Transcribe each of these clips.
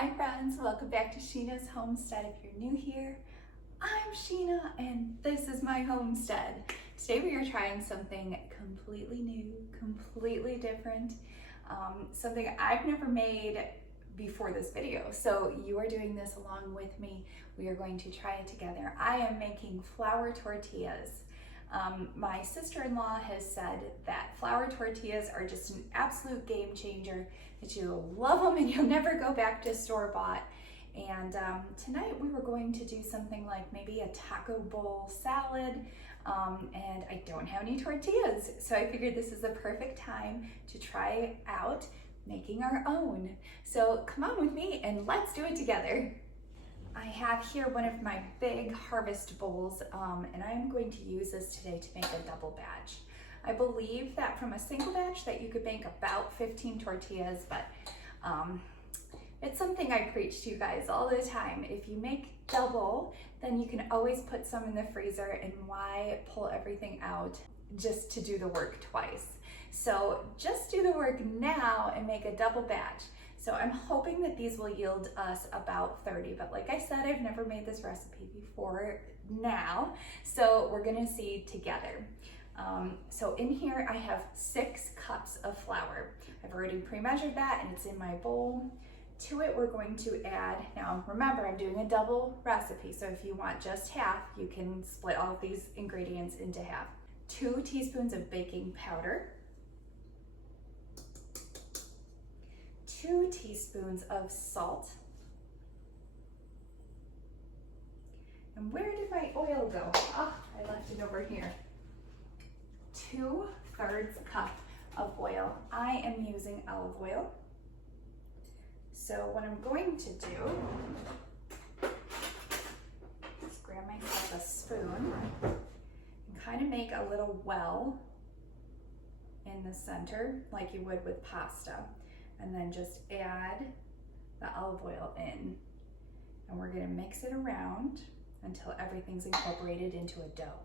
Hi friends, welcome back to Sheena's Homestead. If you're new here, I'm Sheena and this is my homestead. Today we are trying something completely new, completely different, something I've never made before this video. So you are doing this along with me. We are going to try it together. I am making flour tortillas. My sister-in-law has said that flour tortillas are just an absolute game changer, that you'll love them and you'll never go back to store-bought. And tonight we were going to do something like maybe a taco bowl salad, and I don't have any tortillas. So I figured this is the perfect time to try out making our own. So come on with me and let's do it together. I have here one of my big harvest bowls, and I'm going to use this today to make a double batch. I believe that from a single batch that you could make about 15 tortillas, but it's something I preach to you guys all the time. If you make double, then you can always put some in the freezer, and why pull everything out just to do the work twice? So just do the work now and make a double batch. So I'm hoping that these will yield us about 30, but like I said, I've never made this recipe before now, so we're gonna see together. So in here I have 6 cups of flour. I've already pre-measured that and it's in my bowl. To it, we're going to add, now remember I'm doing a double recipe, so if you want just half, you can split all of these ingredients into half. 2 teaspoons of baking powder, 2 teaspoons of salt. And where did my oil go? Ah, I left it over here. 2/3 cup of oil. I am using olive oil. So what I'm going to do is grab myself a spoon and kind of make a little well in the center like you would with pasta. And then just add the olive oil in. And we're gonna mix it around until everything's incorporated into a dough.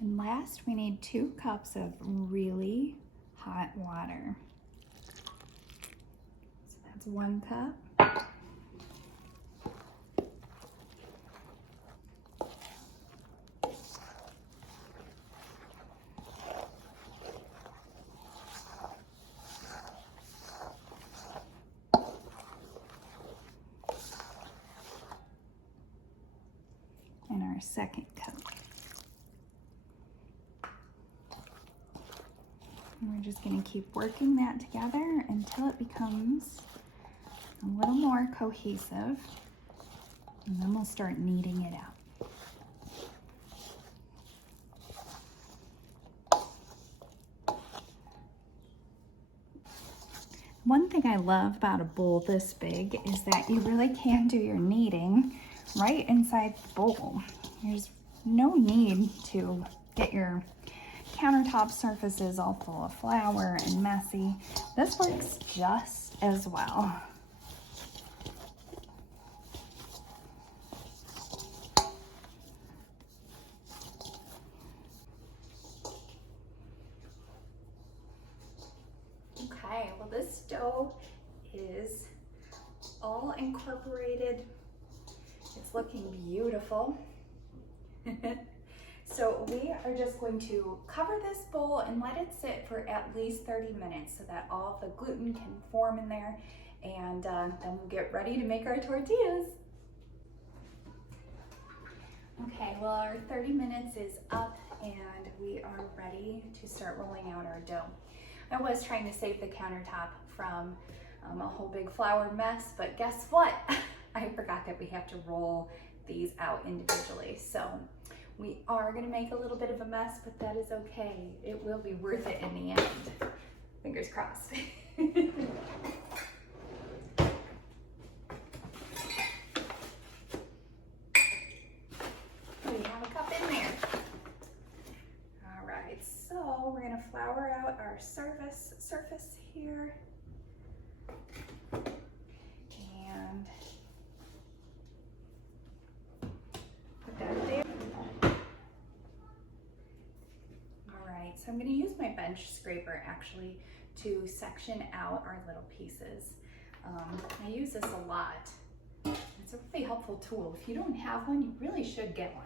And last, we need 2 cups of really hot water. So that's 1 cup. And our 2nd cup. And we're just going to keep working that together until it becomes a little more cohesive, and then we'll start kneading it out. One thing I love about a bowl this big is that you really can do your kneading right inside the bowl. There's no need to get your countertop surfaces all full of flour and messy. This works just as well. Okay, well this dough is all incorporated. It's looking beautiful. So we are just going to cover this bowl and let it sit for at least 30 minutes so that all the gluten can form in there, and then we'll get ready to make our tortillas. Okay, well our 30 minutes is up and we are ready to start rolling out our dough. I was trying to save the countertop from a whole big flour mess, but guess what? I forgot that we have to roll these out individually. So we are gonna make a little bit of a mess, but that is okay. It will be worth it in the end. Fingers crossed. my bench scraper actually to section out our little pieces. I use this a lot. It's a really helpful tool. If you don't have one, you really should get one.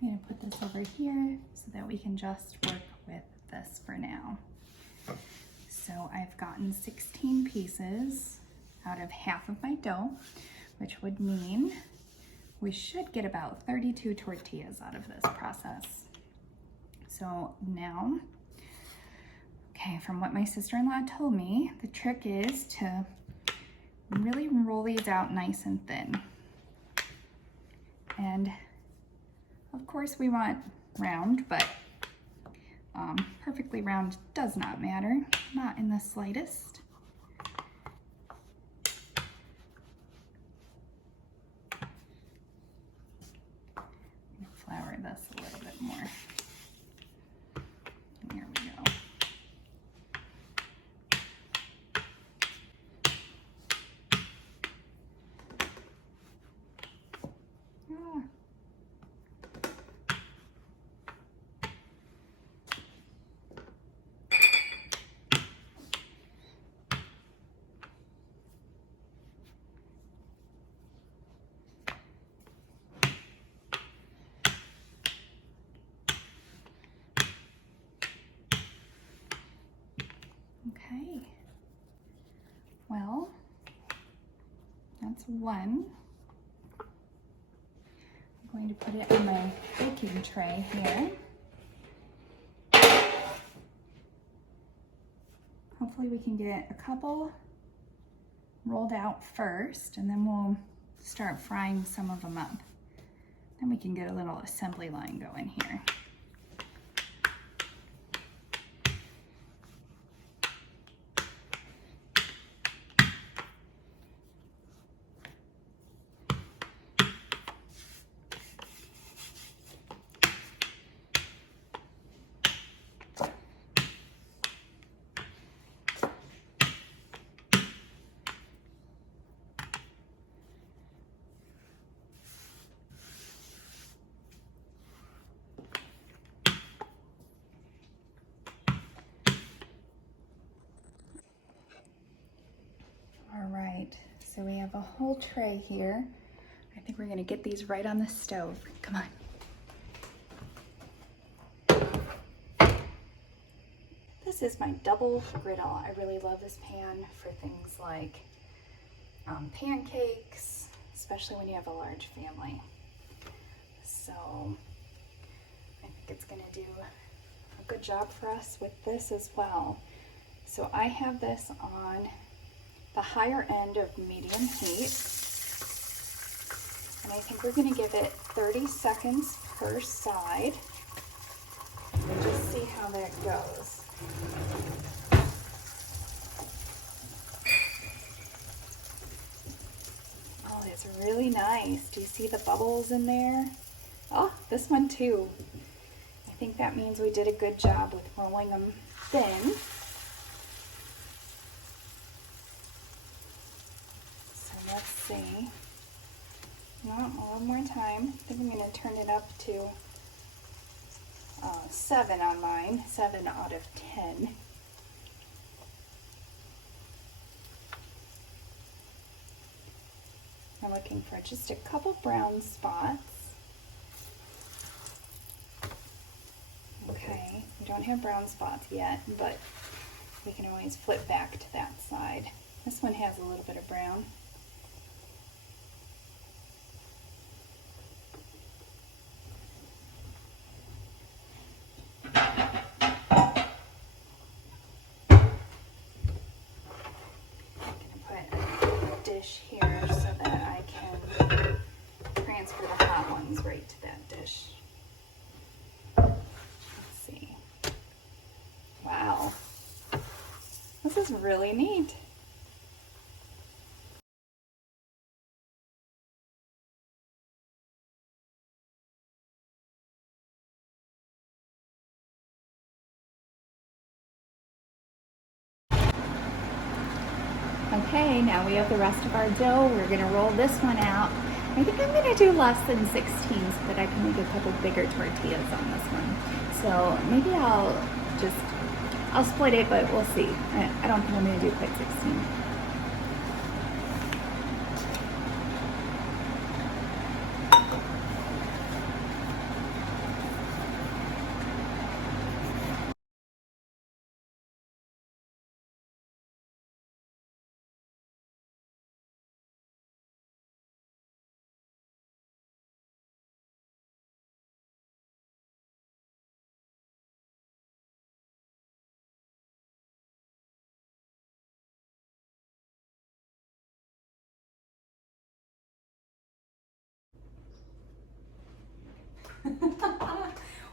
I'm going to put this over here so that we can just work with this for now. So I've gotten 16 pieces out of half of my dough, which would mean we should get about 32 tortillas out of this process. So now, okay, from what my sister-in-law told me, the trick is to really roll these out nice and thin. And of course we want round, but perfectly round does not matter, not in the slightest. Flour this a little bit more. There we go. Ah. Okay, well, that's one. I'm going to put it on my baking tray here. Hopefully we can get a couple rolled out first, and then we'll start frying some of them up. Then we can get a little assembly line going here. All right, so we have a whole tray here. I think we're gonna get these right on the stove. Come on. This is my double griddle. I really love this pan for things like pancakes, especially when you have a large family. So I think it's gonna do a good job for us with this as well. So I have this on the higher end of medium heat, and I think we're going to give it 30 seconds per side and just see how that goes. Oh, it's really nice. Do you see the bubbles in there? Oh, this one too. I think that means we did a good job with rolling them thin. Let's see. No, one more time. I think I'm going to turn it up to 7 on mine. 7 out of 10. I'm looking for just a couple brown spots. don't have brown spots yet, but we can always flip back to that side. This one has a little bit of brown. Here so that I can transfer the hot ones right to that dish. Let's see. Wow. This is really neat. Okay, now we have the rest of our dough. We're gonna roll this one out. I think I'm gonna do less than 16 so that I can make a couple bigger tortillas on this one. So maybe I'll split it, but we'll see. I don't think I'm gonna do quite 16.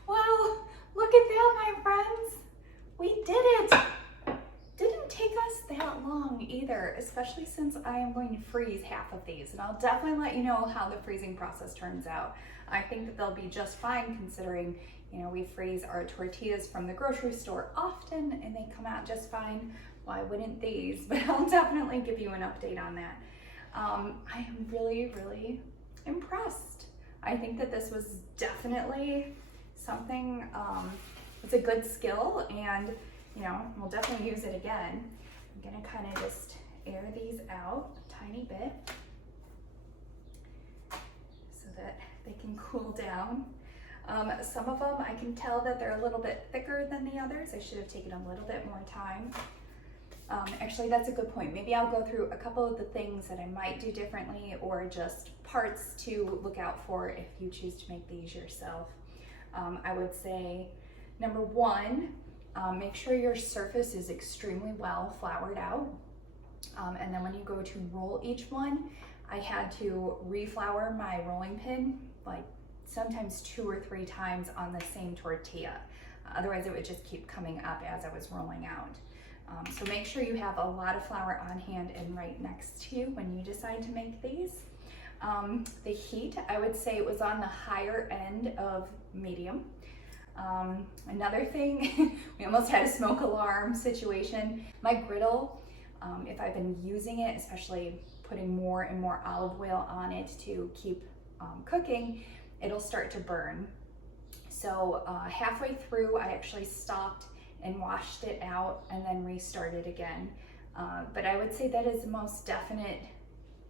Well, look at that, my friends. We did it. Didn't take us that long either, especially since I am going to freeze half of these, and I'll definitely let you know how the freezing process turns out. I think that they'll be just fine considering, you know, we freeze our tortillas from the grocery store often and they come out just fine. Why wouldn't these? But I'll definitely give you an update on that. I am really, really impressed. I think that this was definitely something, it's a good skill, and you know, we'll definitely use it again. I'm gonna kind of just air these out a tiny bit so that they can cool down. Some of them I can tell that they're a little bit thicker than the others. I should have taken a little bit more time. Actually, that's a good point. Maybe I'll go through a couple of the things that I might do differently, or just parts to look out for if you choose to make these yourself. I would say, number one, make sure your surface is extremely well floured out. And then when you go to roll each one, I had to reflour my rolling pin like sometimes 2 or 3 times on the same tortilla. Otherwise it would just keep coming up as I was rolling out. So make sure you have a lot of flour on hand and right next to you when you decide to make these. The heat, I would say it was on the higher end of medium. Another thing, we almost had a smoke alarm situation. My griddle, if I've been using it, especially putting more and more olive oil on it to keep cooking, it'll start to burn. So halfway through, I actually stopped and washed it out and then restarted again. But I would say that is the most definite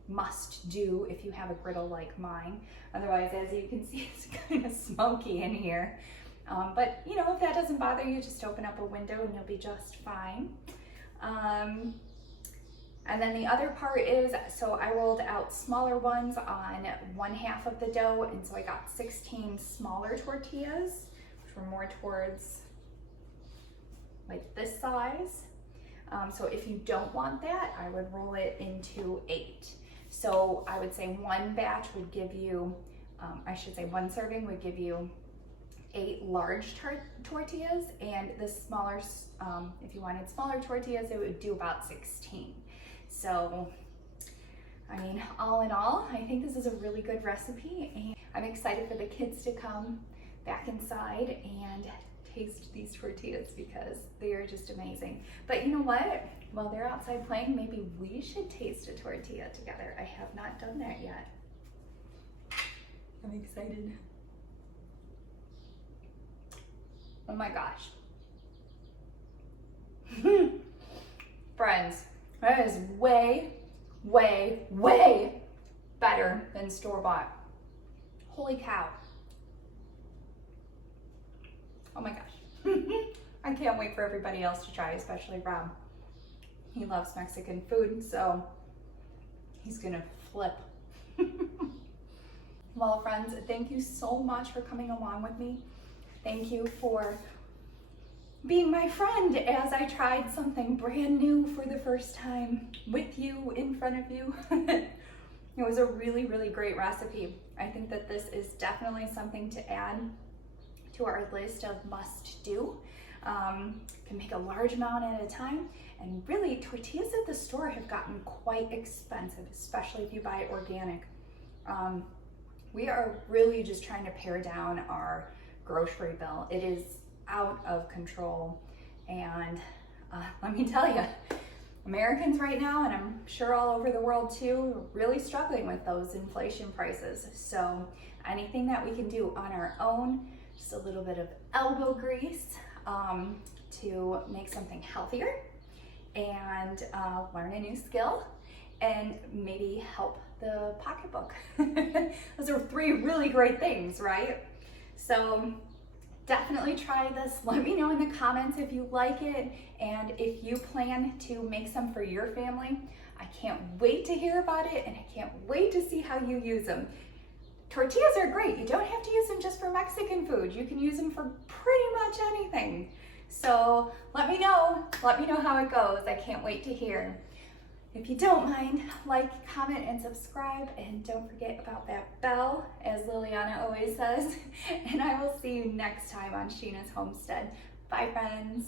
must do if you have a griddle like mine. Otherwise, as you can see, it's kind of smoky in here. But you know, if that doesn't bother you, just open up a window and you'll be just fine. And then the other part is, so I rolled out smaller ones on 1/2 of the dough, and so I got 16 smaller tortillas, which were more towards like this size. So if you don't want that, I would roll it into 8. So I would say one batch would give you, I should say one serving would give you 8 large tortillas, and the smaller, if you wanted smaller tortillas, it would do about 16. So, I mean, all in all, I think this is a really good recipe, and I'm excited for the kids to come back inside and taste these tortillas because they are just amazing. But you know what? While they're outside playing, maybe we should taste a tortilla together. I have not done that yet. I'm excited. Oh my gosh. Friends, that is way, way, way better than store-bought. Holy cow. Oh my gosh. I can't wait for everybody else to try, especially Rob. He loves Mexican food, so he's gonna flip. Well, friends, thank you so much for coming along with me. Thank you for being my friend as I tried something brand new for the first time with you, in front of you. It was a really, really great recipe. I think that this is definitely something to add to our list of must do. Can make a large amount at a time, and really tortillas at the store have gotten quite expensive, especially if you buy organic. We are really just trying to pare down our grocery bill. It is out of control, and let me tell you, Americans right now, and I'm sure all over the world too, are really struggling with those inflation prices. So anything that we can do on our own, just a little bit of elbow grease to make something healthier and learn a new skill and maybe help the pocketbook. Those are 3 really great things, right? So definitely try this. Let me know in the comments if you like it and if you plan to make some for your family. I can't wait to hear about it, and I can't wait to see how you use them. Tortillas are great. You don't have to use them just for Mexican food. You can use them for pretty much anything. So let me know how it goes. I can't wait to hear. If you don't mind, like, comment, and subscribe, and don't forget about that bell, as Liliana always says. And I will see you next time on Sheena's Homestead. Bye, friends.